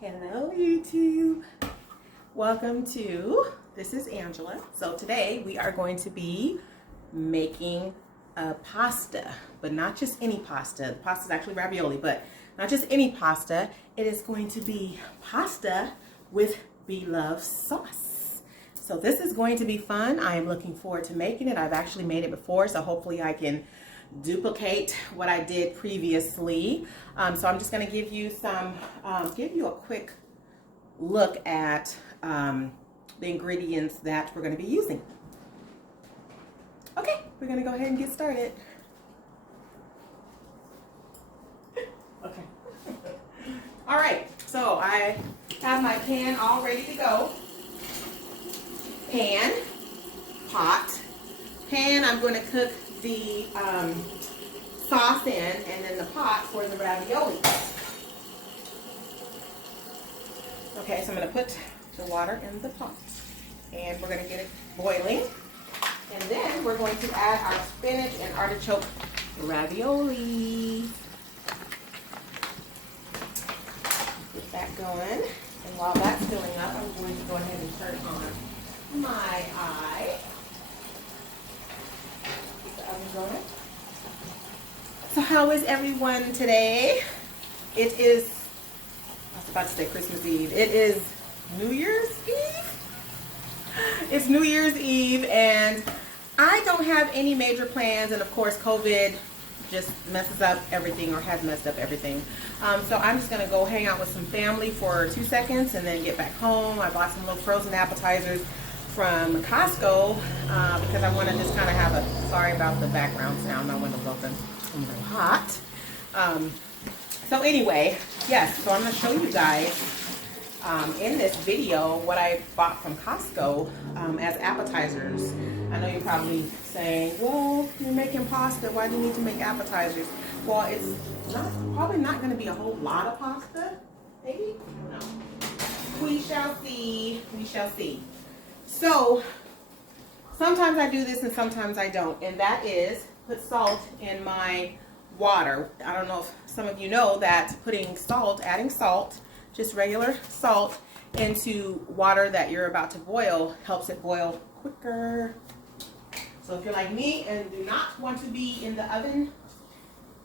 Hello YouTube, welcome to, this is Angela. So today we are going to be making a pasta, but not just any pasta. The pasta is actually ravioli, but not just any pasta. It is going to be pasta with BLove sauce. So this is going to be fun. I am looking forward to making it. I've actually made it before, so hopefully I can duplicate what I did previously. So I'm just going to give you a quick look at the ingredients that we're going to be using. Okay, we're going to go ahead and get started. Okay. All right, so I have my pan all ready to go. Pan, pot. Pan, I'm going to cook the sauce in, and then the pot for the ravioli. Okay, so I'm going to put the water in the pot, and we're going to get it boiling, and then we're going to add our spinach and artichoke ravioli. Get that going, and while that's filling up, I'm going to go ahead and turn on my eye. So how is everyone today? It is, I was about to say Christmas Eve. It is New Year's Eve. It's New Year's Eve, and I don't have any major plans, and of course COVID just messes up everything, or has messed up everything. So I'm just gonna go hang out with some family for 2 seconds and then get back home. I bought some little frozen appetizers from Costco because I want to just kind of have a, sorry about the background sound, my window's open, I'm a little hot. So anyway, yes, so I'm going to show you guys in this video what I bought from Costco as appetizers. I know you're probably saying, well, you're making pasta, why do you need to make appetizers? Well, it's probably not going to be a whole lot of pasta, maybe? No. We shall see, we shall see. So sometimes I do this and sometimes I don't, and that is put salt in my water. I don't know if some of you know that adding salt, just regular salt, into water that you're about to boil helps it boil quicker. So if you're like me and do not want to be in the oven,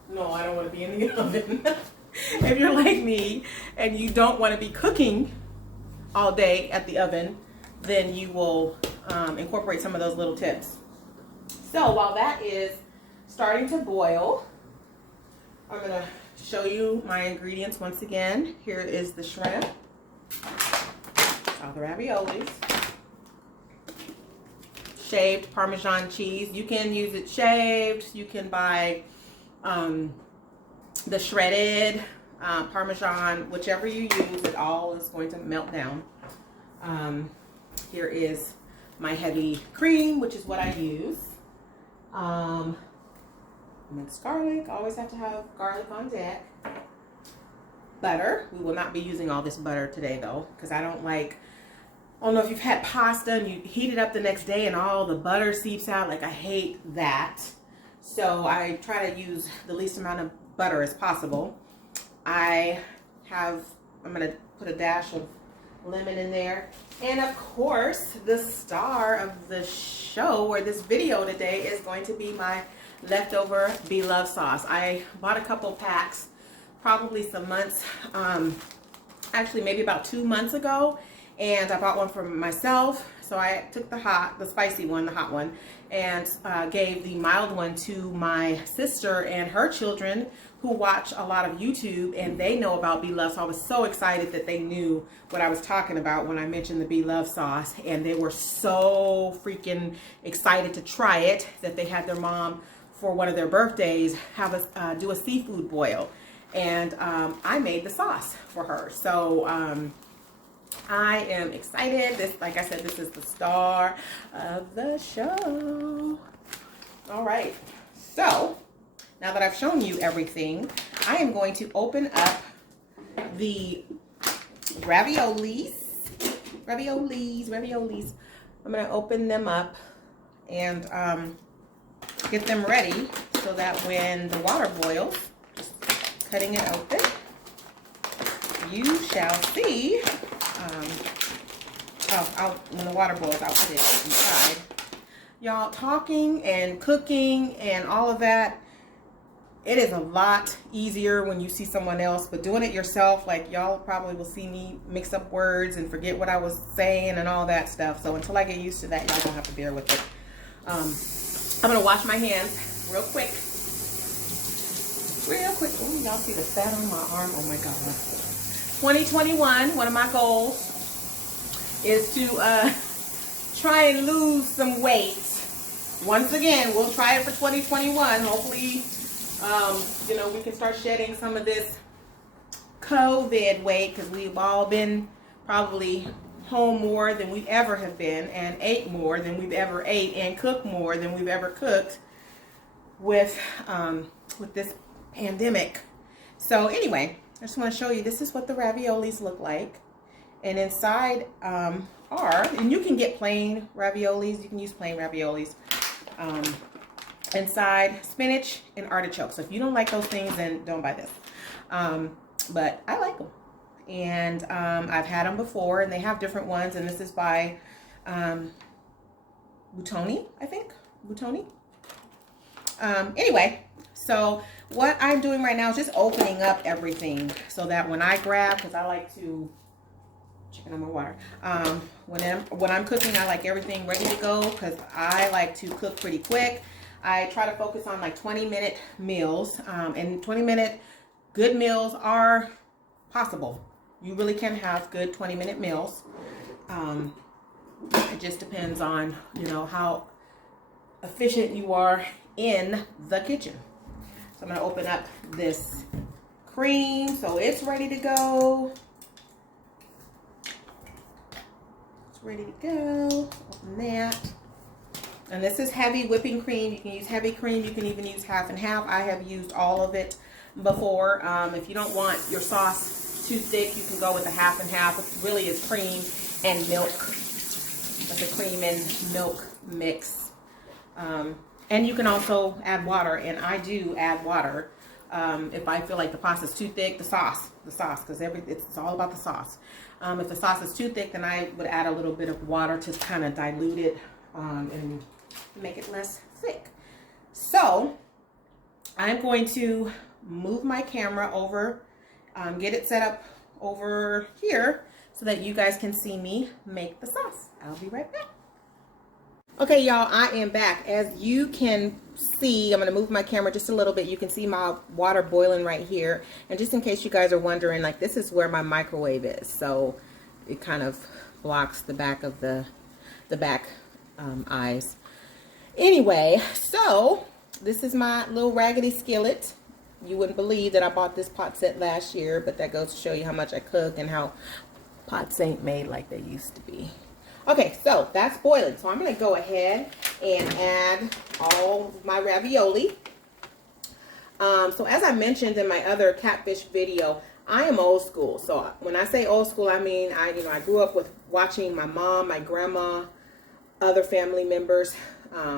no, I don't want to be in the oven. If you're like me and you don't want to be cooking all day at the oven, then you will incorporate some of those little tips. So while that is starting to boil, I'm going to show you my ingredients once again. Here is the shrimp, all the raviolis, shaved Parmesan cheese. You can use it shaved. You can buy the shredded Parmesan, whichever you use, it all is going to melt down. Here is my heavy cream, which is what I use. Minced garlic, always have to have garlic on deck. Butter, we will not be using all this butter today though, because I don't know if you've had pasta and you heat it up the next day and all the butter seeps out. Like, I hate that. So I try to use the least amount of butter as possible. I'm going to put a dash of lemon in there, and of course the star of the show, or this video today, is going to be my leftover BLove sauce. I bought a couple packs probably some months, actually maybe about 2 months ago, and I bought one for myself. So I took the spicy one, the hot one, and gave the mild one to my sister and her children, who watch a lot of YouTube, and they know about BLove. So I was so excited that they knew what I was talking about when I mentioned the BLove sauce, and they were so freaking excited to try it that they had their mom, for one of their birthdays, have us do a seafood boil, and I made the sauce for her. So I am excited. This, like I said, this is the star of the show. All right, so now that I've shown you everything, I am going to open up the raviolis. I'm going to open them up and get them ready so that when the water boils, just cutting it open, you shall see. When the water boils, I'll put it inside. Y'all, talking and cooking and all of that, it is a lot easier when you see someone else, but doing it yourself, like y'all probably will see me mix up words and forget what I was saying and all that stuff. So until I get used to that, y'all gonna have to bear with it. I'm gonna wash my hands real quick. Oh, y'all see the fat on my arm? Oh my God. 2021, one of my goals is to try and lose some weight. Once again, we'll try it for 2021. Hopefully, you know, we can start shedding some of this COVID weight, because we've all been probably home more than we ever have been, and ate more than we've ever ate, and cooked more than we've ever cooked with this pandemic. So anyway, I just want to show you, this is what the raviolis look like. And inside and you can get plain raviolis, you can use plain raviolis. Inside, spinach and artichokes. So if you don't like those things, then don't buy this. But I like them. And I've had them before, and they have different ones. And this is by Buitoni, I think. Buitoni. Anyway, so what I'm doing right now is just opening up everything so that when I grab, because I like to chicken on my water. When I'm cooking, I like everything ready to go, because I like to cook pretty quick. I try to focus on like 20-minute meals, and 20-minute good meals are possible. You really can have good 20-minute meals. It just depends on, you know, how efficient you are in the kitchen. So I'm going to open up this cream so it's ready to go. It's ready to go. Open that. And this is heavy whipping cream. You can use heavy cream. You can even use half and half. I have used all of it before. If you don't want your sauce too thick, you can go with a half and half. It really is cream and milk. It's a cream and milk mix. And you can also add water, and I do add water if I feel like the pasta is too thick. The sauce, because it's all about the sauce. If the sauce is too thick, then I would add a little bit of water to kind of dilute it and make it less thick. So I'm going to move my camera over, get it set up over here so that you guys can see me make the sauce. I'll be right back. Okay, y'all, I am back. As you can see, I'm going to move my camera just a little bit. You can see my water boiling right here. And just in case you guys are wondering, like, this is where my microwave is. So it kind of blocks the back of the back eyes. Anyway, so this is my little raggedy skillet. You wouldn't believe that I bought this pot set last year, but that goes to show you how much I cook and how pots ain't made like they used to be. Okay, so that's boiling. So I'm going to go ahead and add all my ravioli. So as I mentioned in my other catfish video, I am old school. So when I say old school, I mean I grew up with watching my mom, my grandma, other family members,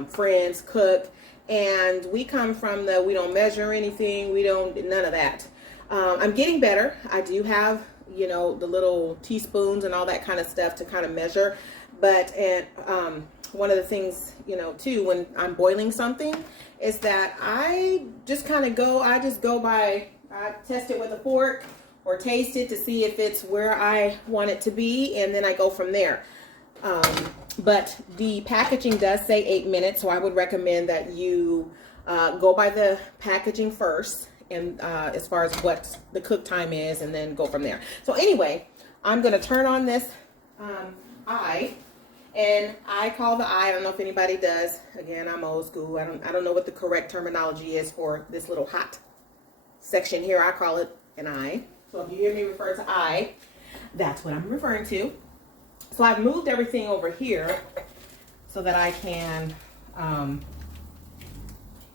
friends cook, and we come from we don't measure anything, none of that. I'm getting better. I do have, you know, the little teaspoons and all that kind of stuff to kind of measure. But one of the things, you know, too, when I'm boiling something is that I just go by, I test it with a fork or taste it to see if it's where I want it to be, and then I go from there. But the packaging does say 8 minutes, so I would recommend that you go by the packaging first, and as far as what the cook time is, and then go from there. So anyway, I'm going to turn on this eye, and I call the eye. I don't know if anybody does. Again, I'm old school. I don't know what the correct terminology is for this little hot section here. I call it an eye. So if you hear me refer to eye, that's what I'm referring to. So I've moved everything over here so that I can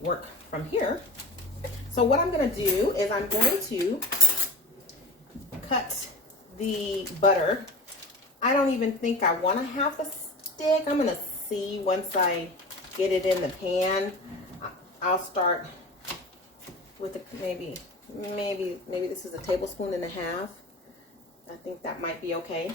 work from here. So what I'm going to do is I'm going to cut the butter. I don't even think I want a half a stick. I'm going to see once I get it in the pan. I'll start with maybe this is a tablespoon and a half. I think that might be okay.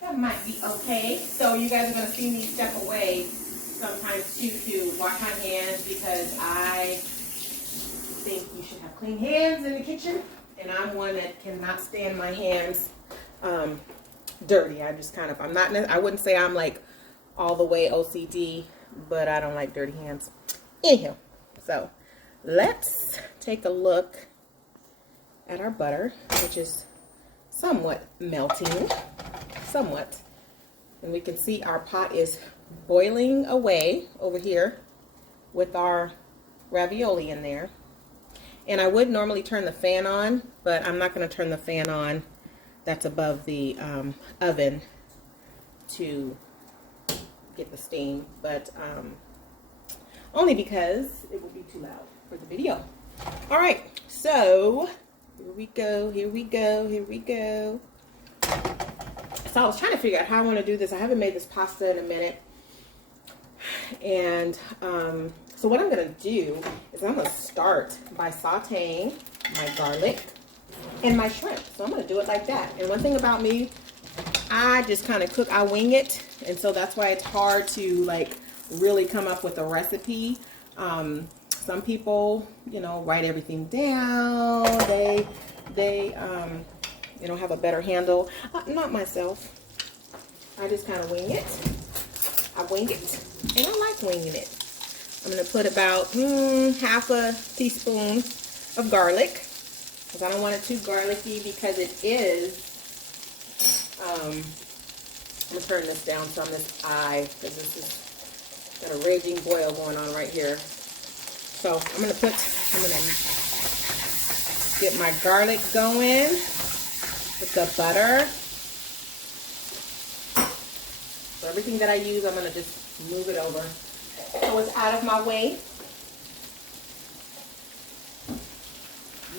That might be okay. So you guys are going to see me step away sometimes too to wash my hands, because I think you should have clean hands in the kitchen, and I'm one that cannot stand my hands dirty. I just kind of, I wouldn't say I'm like all the way OCD, but I don't like dirty hands. Anyhow, so let's take a look at our butter, which is somewhat melting, somewhat. And we can see our pot is boiling away over here with our ravioli in there. And I would normally turn the fan on, but I'm not going to turn the fan on that's above the oven to get the steam, but only because it will be too loud for the video. All right, so here we go, here we go, here we go. So I was trying to figure out how I want to do this. I haven't made this pasta in a minute. And so what I'm going to do is I'm going to start by sauteing my garlic and my shrimp. So I'm going to do it like that. And one thing about me, I just kind of cook, I wing it. And so that's why it's hard to like really come up with a recipe. Some people, you know, write everything down. They you know, have a better handle. Not myself. I just kind of wing it. I wing it, and I like winging it. I'm going to put about half a teaspoon of garlic, because I don't want it too garlicky, because it is, I'm going to turn this down from this eye, because this is got a raging boil going on right here. So I'm going to get my garlic going with the butter. So everything that I use, I'm going to just move it over so it's out of my way.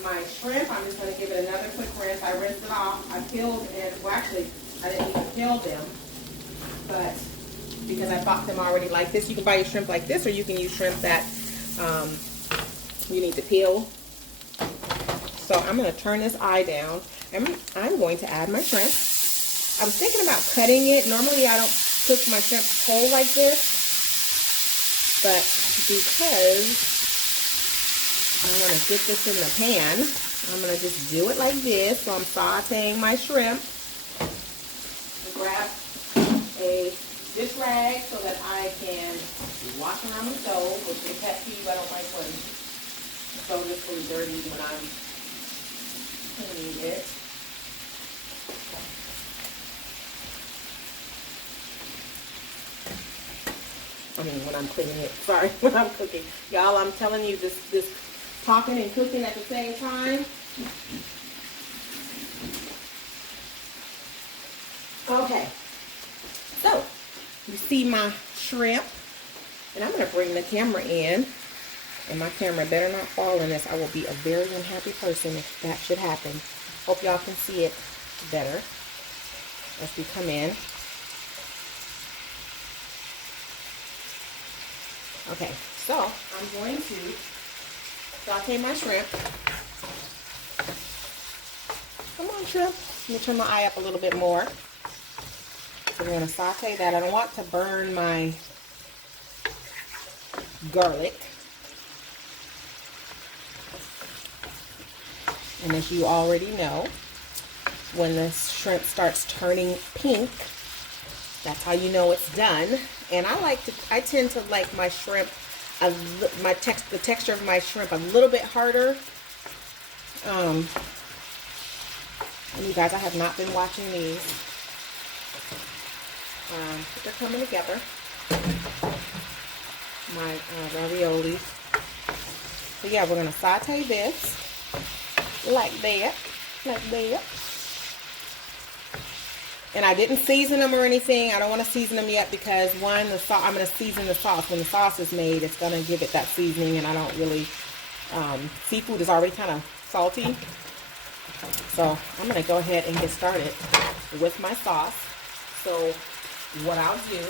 My shrimp, I'm just going to give it another quick rinse. I rinsed it off. I peeled and, well, actually, I didn't even peel them, but because I bought them already like this. You can buy your shrimp like this, or you can use shrimp that you need to peel. So I'm going to turn this eye down, and I'm going to add my shrimp. I was thinking about cutting it. Normally I don't cook my shrimp whole like this, but because I want to get this in the pan, I'm going to just do it like this. So I'm sauteing my shrimp. Grab a dish rag so that I can wash around the stove, which is a pet peeve. I don't like when the stove is really dirty when I'm cleaning it. I mean, when I'm cleaning it. Sorry, when I'm cooking. Y'all, I'm telling you, this talking and cooking at the same time. Okay. So, you see my shrimp. And I'm going to bring the camera in. And my camera better not fall in this. I will be a very unhappy person if that should happen. Hope y'all can see it better as we come in. Okay, so I'm going to saute my shrimp. Come on, shrimp. Let me turn my eye up a little bit more. So we're going to saute that. I don't want to burn my garlic. And as you already know, when the shrimp starts turning pink, that's how you know it's done. And I tend to like my shrimp, the texture of my shrimp a little bit harder. And you guys, I have not been watching these. But they're coming together. My raviolis. So yeah, we're gonna saute this like that, like that. And I didn't season them or anything. I don't want to season them yet because one, I'm going to season the sauce. When the sauce is made, it's going to give it that seasoning, and I don't really, seafood is already kind of salty. So I'm going to go ahead and get started with my sauce. So what I'll do,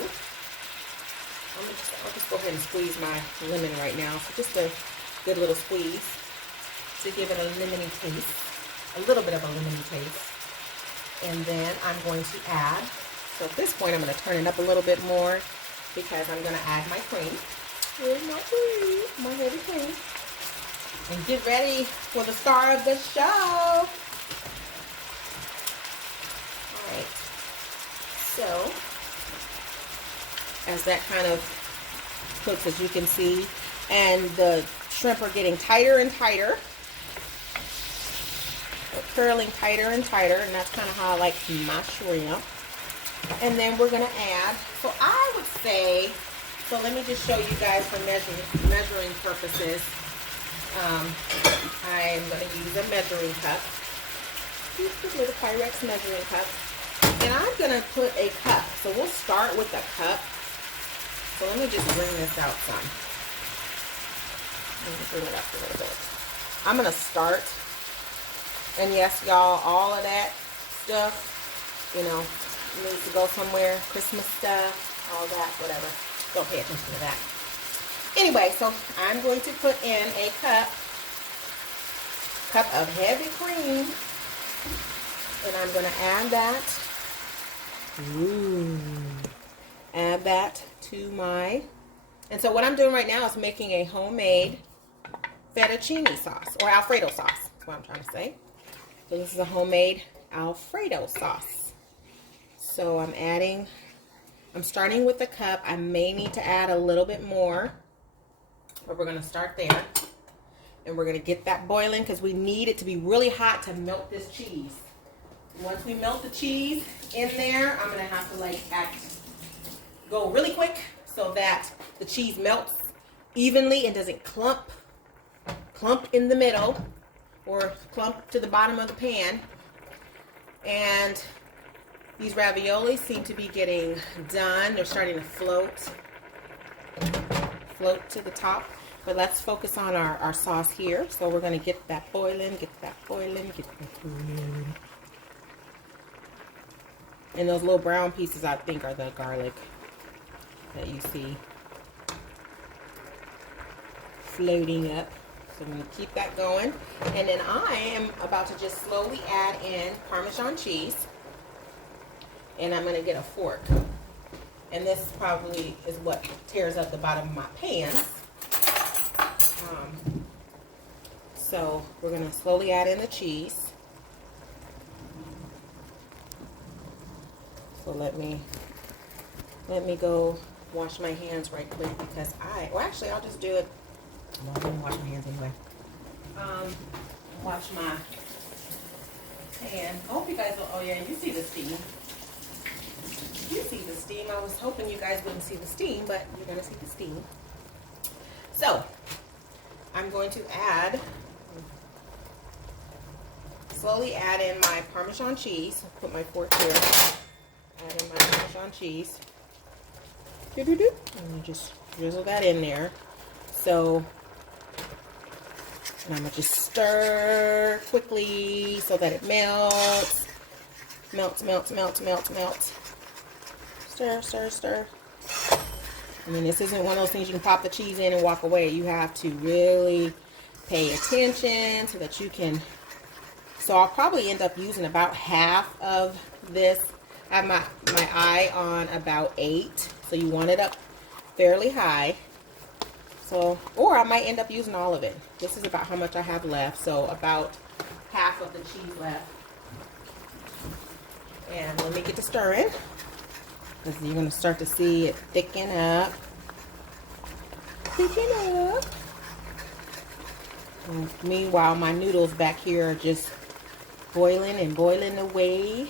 I'll just go ahead and squeeze my lemon right now. So just a good little squeeze to give it a lemony taste. a little bit of a lemony taste. And then I'm going to add, so at this point I'm going to turn it up a little bit more because I'm going to add my cream. Here's my cream, my heavy cream. And get ready for the star of the show. Alright, so as that kind of cooks, as you can see, and the shrimp are getting tighter and tighter. They're curling tighter and tighter, and that's kind of how I like my shrimp. And then we're going to add, so I would say, so let me just show you guys for measuring purposes. I'm going to use a measuring cup. Just a little Pyrex measuring cup. And I'm going to put a cup. So we'll start with a cup. So let me just bring this out some. Let me bring it up a little bit. I'm going to start. And yes, y'all, all of that stuff, you know, needs to go somewhere. Christmas stuff, all that, whatever. Don't pay attention to that. Anyway, so I'm going to put in a cup of heavy cream. And I'm going to add that. Add that to my, and so what I'm doing right now is making a homemade fettuccine sauce, or Alfredo sauce. That's what I'm trying to say. So this is a homemade Alfredo sauce. So I'm starting with a cup. I may need to add a little bit more, but we're going to start there. And we're going to get that boiling because we need it to be really hot to melt this cheese. Once we melt the cheese in there, I'm going to have to go really quick so that the cheese melts evenly and doesn't clump in the middle or clump to the bottom of the pan. And these ravioli seem to be getting done. They're starting to float to the top. But let's focus on our sauce here. So we're going to get that boiling, get that boiling. And those little brown pieces, I think, are the garlic that you see floating up. So I'm going to keep that going. And then I am about to just slowly add in Parmesan cheese. And I'm going to get a fork. And this probably is what tears up the bottom of my pans. So we're going to slowly add in the cheese. So let me go wash my hands right quick because actually I'll just do it. Well, I'm going to wash my hands anyway. Wash my pan. I hope you guys will, oh yeah, you see the steam. You see the steam. I was hoping you guys wouldn't see the steam, but you're going to see the steam. So I'm going to slowly add in my Parmesan cheese. I'll put my fork here. Add in my Parmesan cheese. And you just drizzle that in there. So, and I'm going to just stir quickly so that it melts. Melts. Stir. I mean, this isn't one of those things you can pop the cheese in and walk away. You have to really pay attention so that you can. So I'll probably end up using about half of this. I have my eye on about 8. So you want it up fairly high. So, or I might end up using all of it. This is about how much I have left. So about half of the cheese left. And let me get to stirring. Because you're going to start to see it thicken up. And meanwhile, my noodles back here are just boiling away.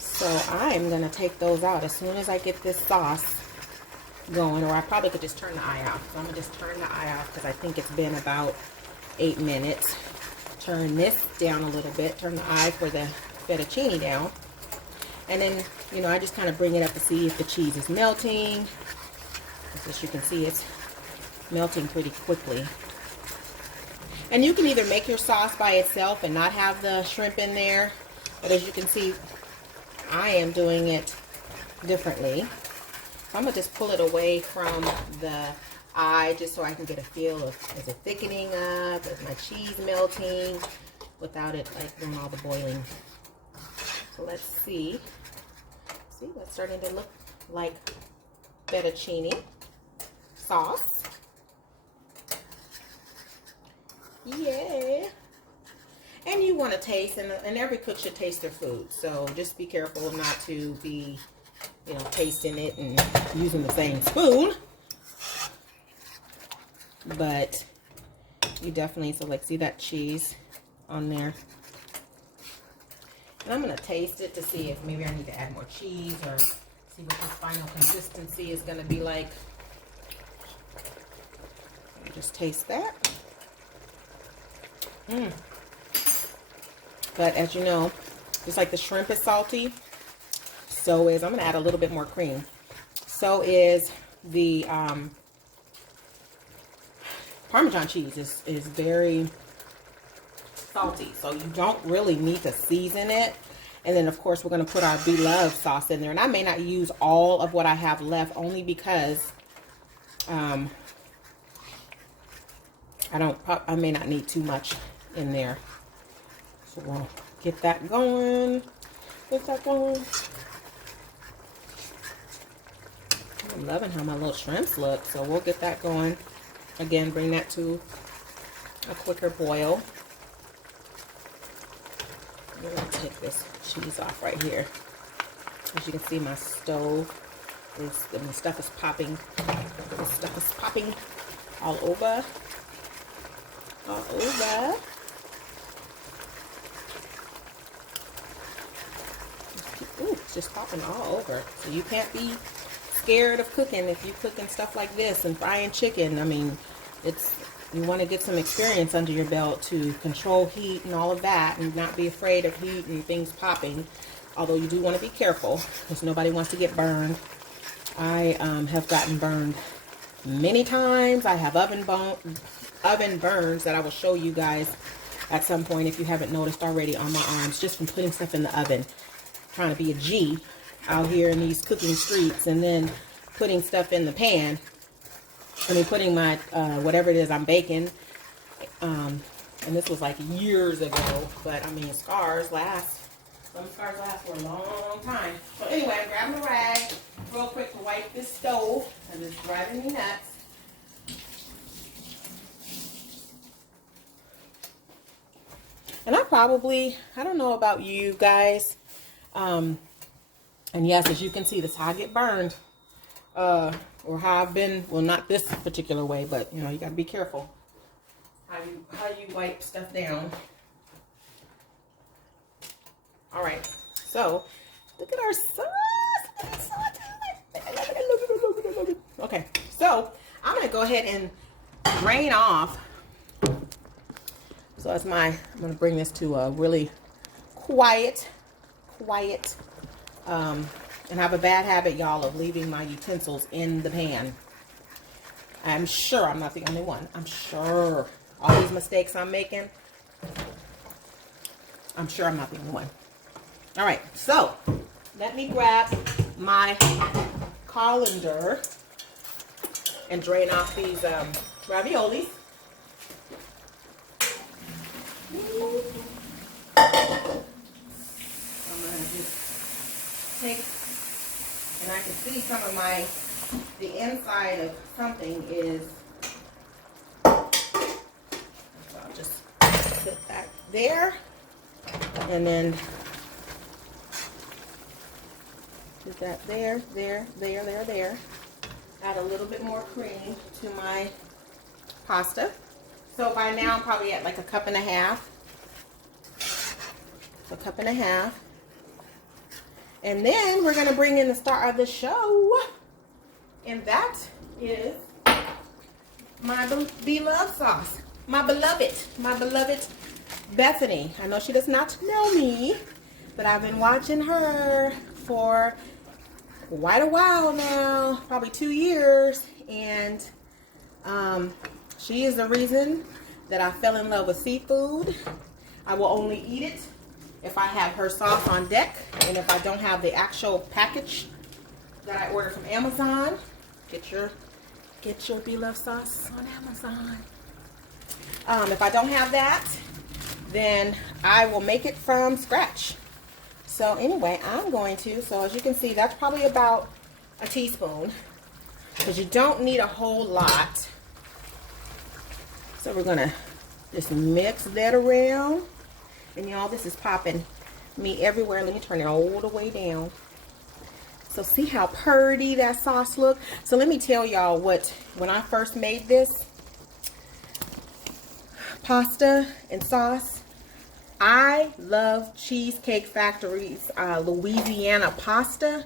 So I'm going to take those out as soon as I get this sauce going. Or I probably could just turn the eye off. So I'm going to just turn the eye off because I think it's been about 8 minutes. Turn this down a little bit. Turn the eye for the fettuccine down. And then, you know, I just kind of bring it up to see if the cheese is melting. As you can see, it's melting pretty quickly. And you can either make your sauce by itself and not have the shrimp in there. But as you can see, I am doing it differently. So I'm going to just pull it away from the eye just so I can get a feel of, is it thickening up? Is my cheese melting? without it like doing all the boiling. So let's see. See, that's starting to look like fettuccine sauce. Yeah. And you want to taste, and every cook should taste their food. So just be careful not to be, you know, tasting it and using the same spoon. But you definitely, so like, see that cheese on there? And I'm going to taste it to see if maybe I need to add more cheese or see what this final consistency is going to be like. Just taste that. But as you know, just like the shrimp is salty, so is, I'm going to add a little bit more cream. So is the Parmesan cheese is very salty. So you don't really need to season it. And then, of course, we're going to put our BLove sauce in there. And I may not use all of what I have left only because I may not need too much in there. So we'll get that going. Get that going. I'm loving how my little shrimps look. So we'll get that going. Again, bring that to a quicker boil. I'm going to take this cheese off right here. As you can see, my stove is, and the stuff is popping. The stuff is popping all over. All over. Ooh, it's just popping all over. So you can't be scared of cooking if you're cooking stuff like this and frying chicken. I mean, you want to get some experience under your belt to control heat and all of that and not be afraid of heat and things popping. Although you do want to be careful because nobody wants to get burned. I have gotten burned many times. I have oven burns that I will show you guys at some point if you haven't noticed already on my arms, just from putting stuff in the oven. Trying to be a G out here in these cooking streets and then putting stuff in the pan. I mean, putting my whatever it is I'm baking. And this was like years ago, but I mean, scars last. Some scars last for a long, long time. So anyway, I'm grabbing a rag real quick to wipe this stove because it's driving me nuts. And I don't know about you guys. And yes, as you can see, this is how I get burned. Or how I've been, well, not this particular way, but you know, you gotta be careful how you wipe stuff down. All right, so look at our sauce. Okay, so I'm gonna go ahead and drain off. So that's I'm gonna bring this to a really quiet, and have a bad habit, y'all, of leaving my utensils in the pan. I'm sure I'm not the only one. I'm sure all these mistakes I'm making, I'm sure I'm not the only one. All right, so let me grab my colander and drain off these raviolis. I'm gonna just take, and I can see some of the inside of something is, so I'll just put that there, and then put that there. Add a little bit more cream to my pasta. So by now I'm probably at like a cup and a half. A cup and a half. And then we're going to bring in the star of the show. And that is my BLove sauce. My beloved Bethany. I know she does not know me, but I've been watching her for quite a while now, probably 2 years. And she is the reason that I fell in love with seafood. I will only eat it if I have her sauce on deck, and if I don't have the actual package that I ordered from Amazon. Get your BLove sauce on Amazon. If I don't have that, then I will make it from scratch. So anyway, I'm going to, so as you can see, that's probably about a teaspoon, because you don't need a whole lot. So we're gonna just mix that around. And y'all, this is popping me everywhere. Let me turn it all the way down. So see how pretty that sauce look? So let me tell y'all when I first made this pasta and sauce, I love Cheesecake Factory's Louisiana pasta.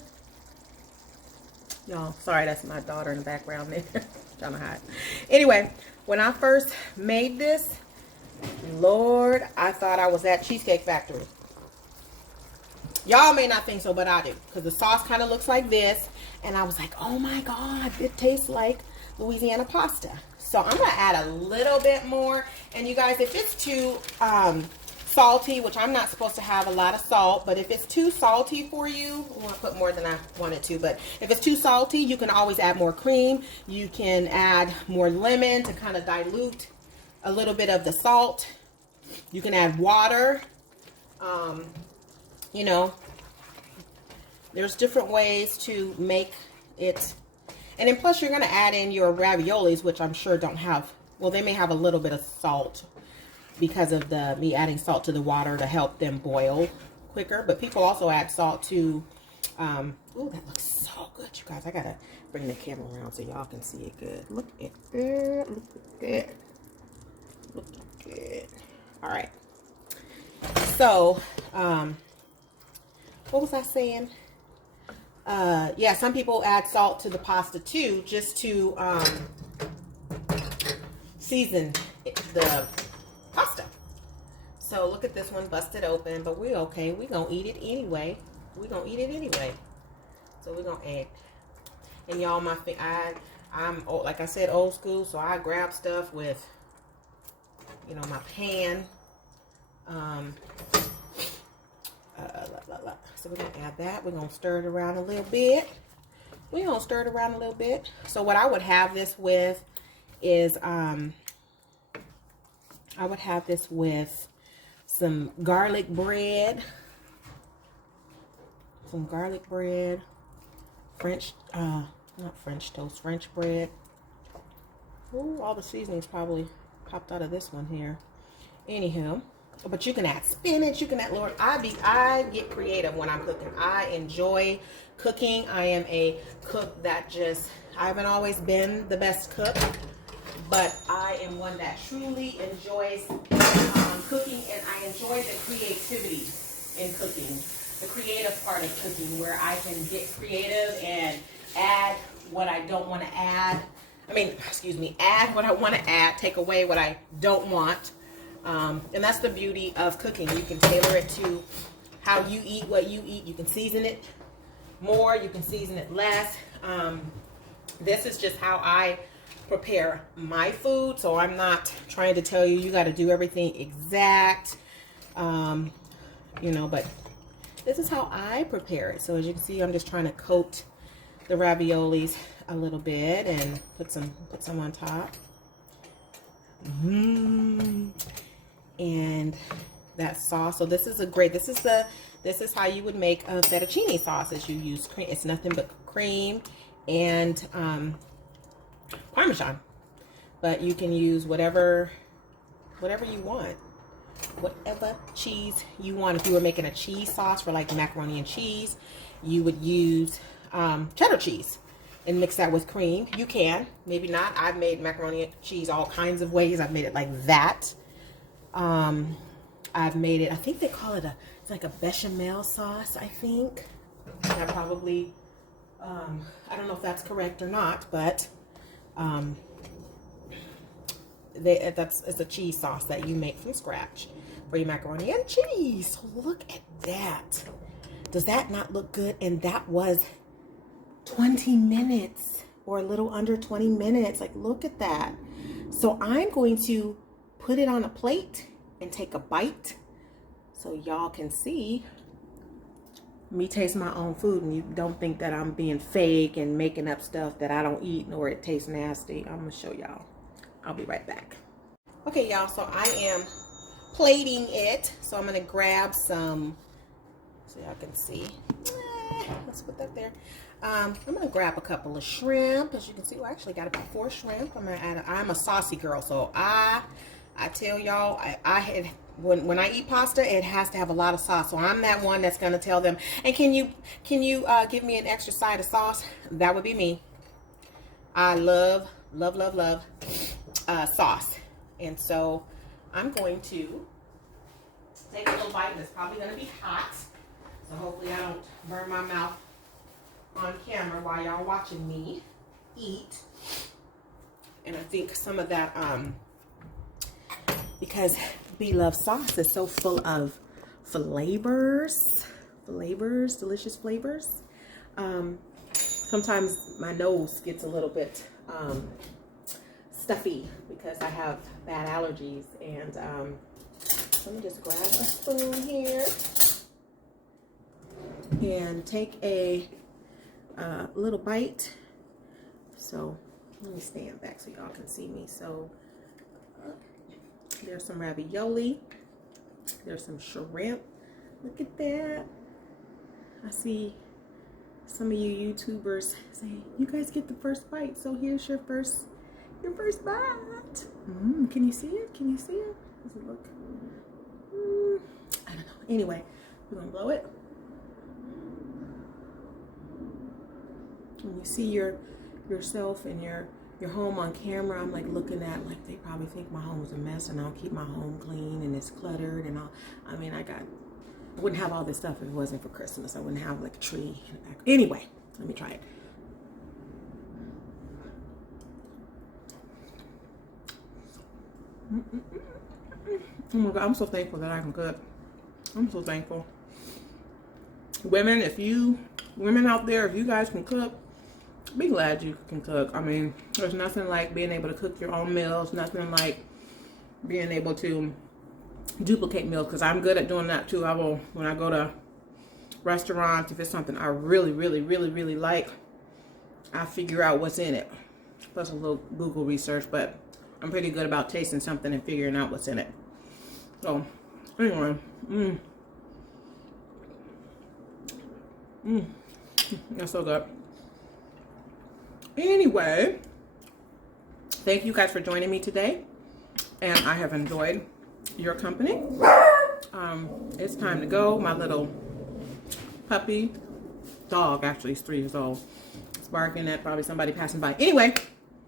Y'all, sorry, that's my daughter in the background there. Trying to hide. Anyway, when I first made this, Lord, I thought I was at Cheesecake Factory. Y'all may not think so, but I do. Because the sauce kind of looks like this. And I was like, oh my God, it tastes like Louisiana pasta. So I'm going to add a little bit more. And you guys, if it's too salty, which I'm not supposed to have a lot of salt, but if it's too salty for you, I want to put more than I wanted to, but if it's too salty, you can always add more cream. You can add more lemon to kind of dilute a little bit of the salt. You can add water. You know, there's different ways to make it. And then plus you're going to add in your raviolis, which I'm sure don't have, well, they may have a little bit of salt because of me adding salt to the water to help them boil quicker. But people also add salt to, oh, that looks so good, you guys. I got to bring the camera around so y'all can see it good. Look at it. Look at it. Look at it. All right. So, what was I saying? Yeah, some people add salt to the pasta too, just to season the pasta. So look at this one busted open, but we're okay. We're gonna eat it anyway. We're gonna eat it anyway. So we're gonna add. And y'all, I'm like I said, old school. So I grab stuff with, you know, my pan. So we're going to add that. We're going to stir it around a little bit. So what I would have this with is, I would have this with some garlic bread. French, not French toast, French bread. Ooh, all the seasonings probably popped out of this one here. Anyhow. But you can add spinach, you can add, Lord, I get creative when I'm cooking. I enjoy cooking. I am a cook that I haven't always been the best cook, but I am one that truly enjoys cooking, and I enjoy the creativity in cooking, the creative part of cooking, where I can get creative and add what I don't want to add. Add what I want to add, take away what I don't want. And that's the beauty of cooking. You can tailor it to how you eat what you eat. You can season it more, you can season it less. This is just how I prepare my food. So I'm not trying to tell you got to do everything exact, you know, but this is how I prepare it. So as you can see, I'm just trying to coat the raviolis a little bit and put some on top. And that sauce. So this is how you would make a fettuccine sauce, as you use cream. It's nothing but cream and parmesan, but you can use whatever you want, whatever cheese you want. If you were making a cheese sauce for like macaroni and cheese, you would use cheddar cheese and mix that with cream. You can, maybe not. I've made macaroni and cheese all kinds of ways. I've made it like that. I've made it, I think they call it it's like a bechamel sauce, I think. That probably, I don't know if that's correct or not, but it's a cheese sauce that you make from scratch for your macaroni and cheese. Look at that. Does that not look good? And that was 20 minutes or a little under 20 minutes. Like, look at that. So I'm going to put it on a plate and take a bite so y'all can see me taste my own food, and you don't think that I'm being fake and making up stuff that I don't eat or it tastes nasty. I'm gonna show y'all. I'll be right back. Okay, y'all, so I am plating it. So I'm gonna grab some, so y'all can see. Let's put that there. I'm gonna grab a couple of shrimp. As you can see, well, I actually got about 4 shrimp. I'm gonna add. I'm a saucy girl, so I tell y'all, I had when I eat pasta, it has to have a lot of sauce. So I'm that one that's gonna tell them, and can you give me an extra side of sauce? That would be me. I love sauce, and so I'm going to take a little bite, and it's probably gonna be hot. So hopefully I don't burn my mouth on camera while y'all watching me eat. And I think some of that, because BLove sauce is so full of flavors, delicious flavors. Sometimes my nose gets a little bit stuffy because I have bad allergies. And let me just grab a spoon here and take a little bite. So let me stand back so y'all can see me. So there's some ravioli, there's some shrimp. Look at that. I see some of you YouTubers saying you guys get the first bite, so here's your first bite. Can you see it? Can you see it? Does it look? I don't know. Anyway, we're gonna blow it. When you see yourself and your home on camera, I'm like looking at, like, they probably think my home is a mess, and I'll keep my home clean and it's cluttered and all. I mean, I wouldn't have all this stuff if it wasn't for Christmas. I wouldn't have like a tree in the back. Anyway, let me try it. Oh my God, I'm so thankful that I can cook. I'm so thankful. Women out there, if you guys can cook, be glad you can cook. I mean, there's nothing like being able to cook your own meals, nothing like being able to duplicate meals, because I'm good at doing that too. I will, when I go to restaurants, if it's something I really like, I figure out what's in it. Plus a little Google research, but I'm pretty good about tasting something and figuring out what's in it. So, anyway, that's so good. Anyway, thank you guys for joining me today, and I have enjoyed your company. It's time to go. My little puppy dog, actually, is 3 years old. It's barking at probably somebody passing by. Anyway,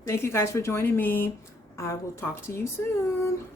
thank you guys for joining me. I will talk to you soon.